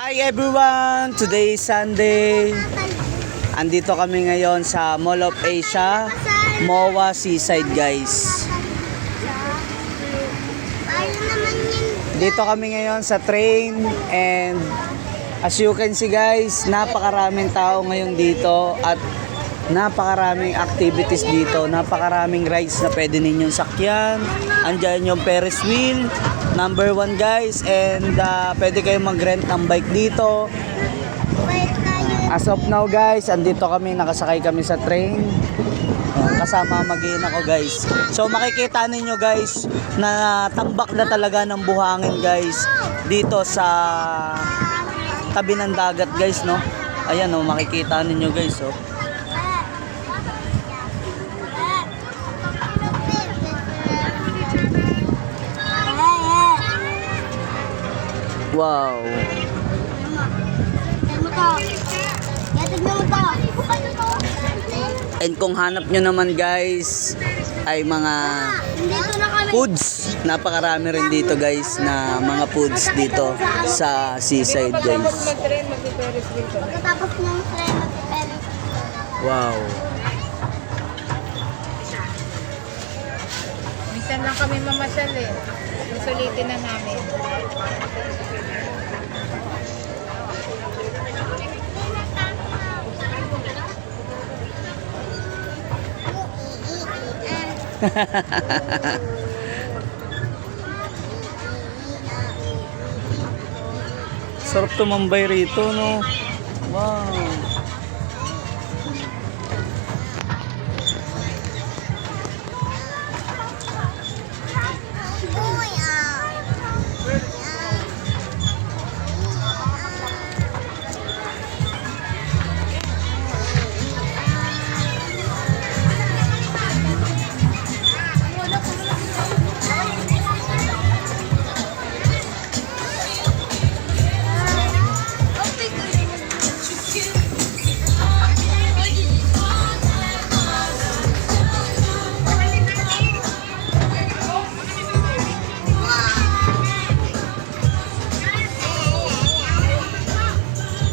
Hi everyone! Today is Sunday. Andito kami ngayon sa Mall of Asia, MOA Seaside guys. Dito kami ngayon sa train and as you can see guys, napakaraming tao ngayon dito at napakaraming activities dito, napakaraming rides na pwede ninyong sakyan. Andiyan yung Ferris wheel, number 1 guys, and pwede kayong mag-rent ng bike dito. As of now guys, andito kami, nakasakay kami sa train. Kasama mag-iina ko guys. So makikita ninyo guys na tambak na talaga ng buhangin guys dito sa tabi ng dagat guys, no? Ayan oh, makikita ninyo guys oh. Wow. And kung hanap nyo naman guys ay mga foods, napakarami rin dito guys na mga foods dito sa seaside guys. Wow. Minsan lang kami mamasyal eh. Susulitin na namin. Sarap tumambay rito, no? Wow.